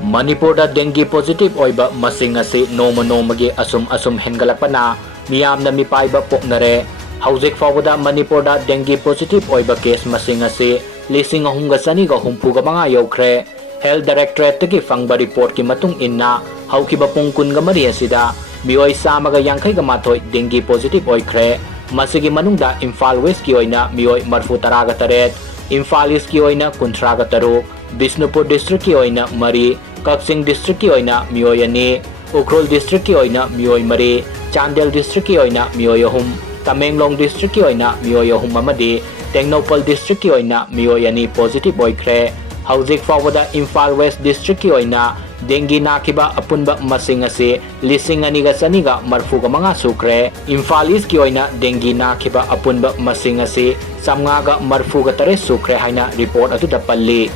Manipurda dengue positive oiba masing asi noma nomagi asum hengalakpana miyamna mipaiba poknare. Hauzik fawada Manipurda dengue positive oiba case masing asi lising ahunga saniga humpuga mga Youkhre. Health Directorate tagi fangba report ki matung inna haukiba pung kunga mari asida mioi samaga yangkaiga mathoi dengue positive oikhre. Masigi manungda Imphal West ki oina mioi marfu taraga taret, Imphal East ki oina kuntraga taruk, Bishnupur district ki oina mari, Kaksing district ki oina mioi ani, Ukhrul district ki oina mioi mari, Chandel district ki oina mioi ahum, Tamenglong district ki oina mioi ahum amadi, Tengnopal district ki oina mioi ani positive oikhre. Hauzik fawada Imphal West district ki oina dengue nakiba apunba masing asi lising aniga saniga marfuga mga sukre. Imphal East ki oina dengue nakiba apunba masing asi samngaga marfuga tare sukre haina report atu dapalli.